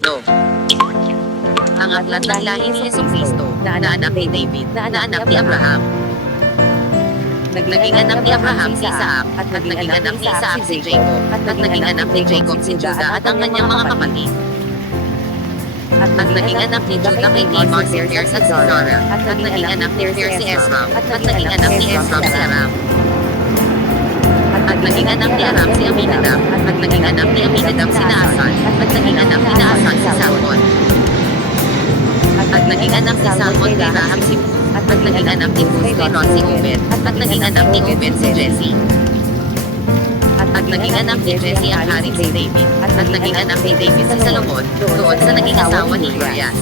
No. Ang aklat ng lahi ni Yesu Cristo, na anak ni David, na anak ni Abraham. Naging anak ni Abraham si Isaac, at naging anak ni Isaac si Jacob, at naging anak ni Jacob si Judah at ang kanyang mga kapatid. At naging anak ni Judah kay Tamar si Er at si at naging anak ni Er si Esrom, at naging anak ni Esrom si Aram. At naging anak ni Aram si Aminadab, at naging anak ni Aminadab si Naasan, at naging anak ni Salmon kay Raham si at naging anak ni kay Ron si Obed, at naging anak ni Obed si Jesse. At naging anak ni Jesse ang hari si David, at naging anak ni David si Salomon, doon sa naging asawa ni Urias.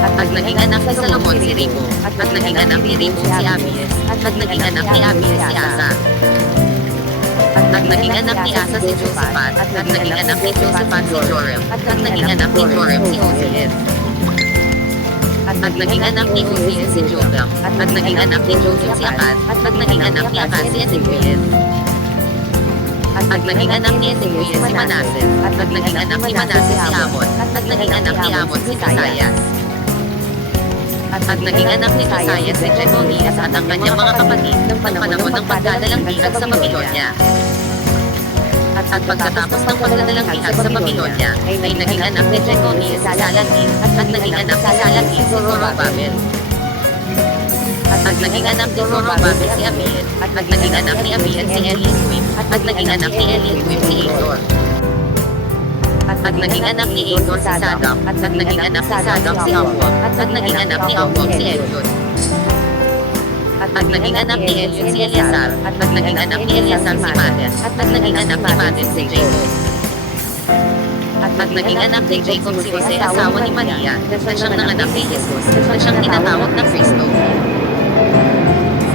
At naging anak ni Salomon si Ribo, at naging anak ni Ribo si Abies, at naging anak ni Abies si Asa. At naging anak ni Asa si Josaphat, at naging anak ni Josaphat si Joram, at naging anak ni Joram si Oziel. At naging anak ni Uziel si Joram, at naging anak ni Jotham si Akaz, at naging anak ni Akaz si Ezekiel. At naging anak ni Ezekiel si Manases, at naging anak ni Manases si Amon, at naging anak ni Amon si Josias. At naging anak ni Josias si Jeconias at ang kanyang mga kapatid ng panahon ng pagdadalang bihag sa Babylonia. At, at pagkatapos ng pagdadalang bihag sa Babylonia, ay naging anak ni Jeconias si Salatin, at, naging anak ni Salatin si Zorobabel. At, naging anak ni Zorobabel si Abiel, at, naging anak ni Abiel si Eliaswim, at, naging anak ni Eliaswim si Azor. At, naging anak ni Azor si Sadok, at, naging anak ni Sadok si Awwam, at, naging anak ni Awwam si Eliud. At, naging anak ni Eliud si Eleazar, at, naging anak ni Eleazar si Mades, at, naging anak ni Mades si Jacob. At, naging anak ni Jacob si Jose asawa ni Maria, na siyang nanganak kay Jesus, na siyang tinatawag na Kristo.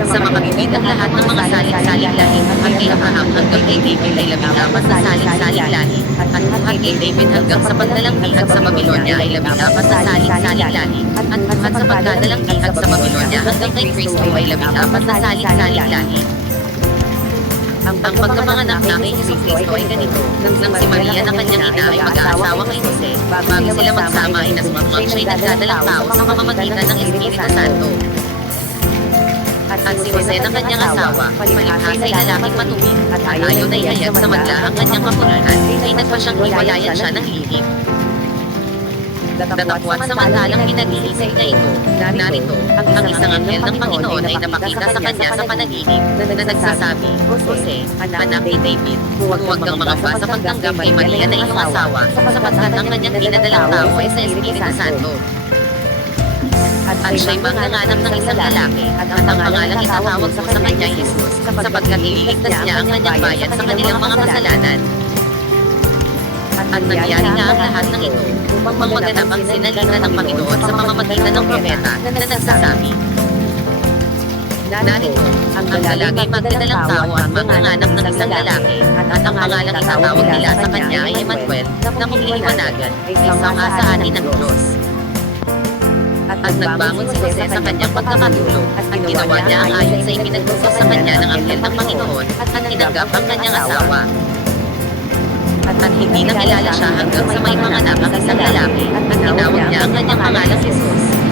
Sa makagibid ang lahat ng mga saling-saling lahi at Abraham hanggang kay David ay labing apat na saling-saling lahi at at at kay David hanggang sa pagdalang bihag sa Babylonia ay labing apat na saling-saling lahi at at at sa pagdadalang bihag sa Babylonia hanggang kay Kristo ay labing apat na saling-saling lahi. Ang ang pagkapanganak na kay Jesus Cristo ay ganito, nang si Maria na kanyang ina ay mag-aasawa kay Jose, bago sila magsama ay nasumamang siya'y nagdadalang tao sa pamamagitan ng Espiritu Santo. At, at si Jose na kanyang asawa, palihas ay lalaking matuwid, at ayon ay hayag sa madla ang kanyang kapulihan, ay nagpa siyang hiwalayan siya ng lihim. Datapwat samantalang pinag-iisip na ito, narito, ang, ang isang anghel ng Panginoon ay napakita sa kanya sa panaginip, na nagsasabi, Jose, anak ni David, huwag huwag kang mangamba sa pagtanggap kay Maria na iyong asawa, sapagkat ang kanyang pinadalang tao ay sa Espiritu Santo. At, at siya'y manganganak ng isang lalaki, at ang pangalang itatawag mo sa kanya ay Jesus, sapagkat ililigtas niya ang kanyang bayan sa kanilang mga kasalanan. At, at nangyari nga ang lahat ng ito, upang maganap ang sinalita ng Panginoon sa pamamagitan ng propeta, na nagsasabi, Narito, ang lalaki magdadalang tao at manganganak ng isang lalaki, at ang pangalang itatawag nila sa kanya ay Emmanuel, na kung iliwanagan, ay sama sa atin ng Diyos. At, nagbangon si Jose sa kanyang pagkakatulog, at ginawa niya ang ayon sa ipinagtuso sa kanya ng anghel ng Panginoon, at tinanggap ang kanyang asawa. At at hindi nakilala siya hanggang sa may panganak ang isang lalaki, at tinawag niya ang kanyang pangalang Jesus.